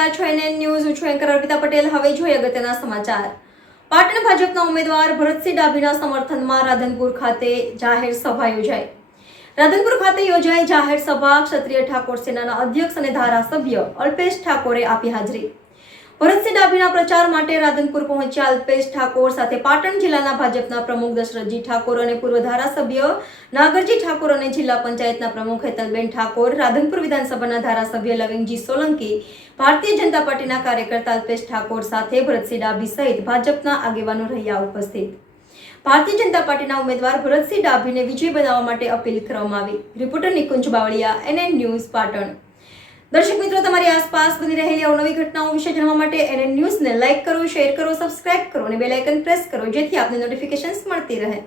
રહ્યા છો NN news. હું છું એન્કર અર્પિતા પટેલ. હવે જોઈએ અગત્યના સમાચાર. પાટણ ભાજપના ઉમેદવાર ભરતસિંહ ડાભીના સમર્થનમાં રાધનપુર ખાતે જાહેર સભા યોજાઈ. રાધનપુર ખાતે યોજાઈ જાહેર સભા ક્ષત્રિય ઠાકોર સેનાના અધ્યક્ષ અને ધારાસભ્ય અલ્પેશ ઠાકોરે આપી હાજરી. ભરતસિંહ ડાભીના પ્રચાર માટે રાધનપુર પહોંચ્યા અલ્પેશ ઠાકોર સાથે પાટણ જિલ્લાના ભાજપના પ્રમુખ દશરથજી ઠાકોર અને પૂર્વ ધારાસભ્ય નાગરજી ઠાકોર અને જિલ્લા પંચાયતના પ્રમુખ હેતલબેન ઠાકોર, રાધનપુર વિધાનસભાના ધારાસભ્ય લવિંગજી સોલંકી, ભારતીય જનતા પાર્ટીના કાર્યકર્તા અલ્પેશ ઠાકોર સાથે ભરતસિંહ ડાભી સહિત ભાજપના આગેવાનો રહ્યા ઉપસ્થિત. ભારતીય જનતા પાર્ટીના ઉમેદવાર ભરતસિંહ ડાભીને વિજય બનાવવા માટે અપીલ કરવામાં આવી. Reporter Nikunj Bavaliya, NN news, Patan. દર્શક મિત્રો, તમારી આસપાસ બની રહેલી અવનવી ઘટનાઓ વિશે જાણવા માટે NN ન્યૂઝને લાઇક કરો, શેર કરો, સબસ્ક્રાઇબ કરો અને બેલ આઇકન પ્રેસ કરો, જેથી આપને નોટિફિકેશન્સ મળતી રહે.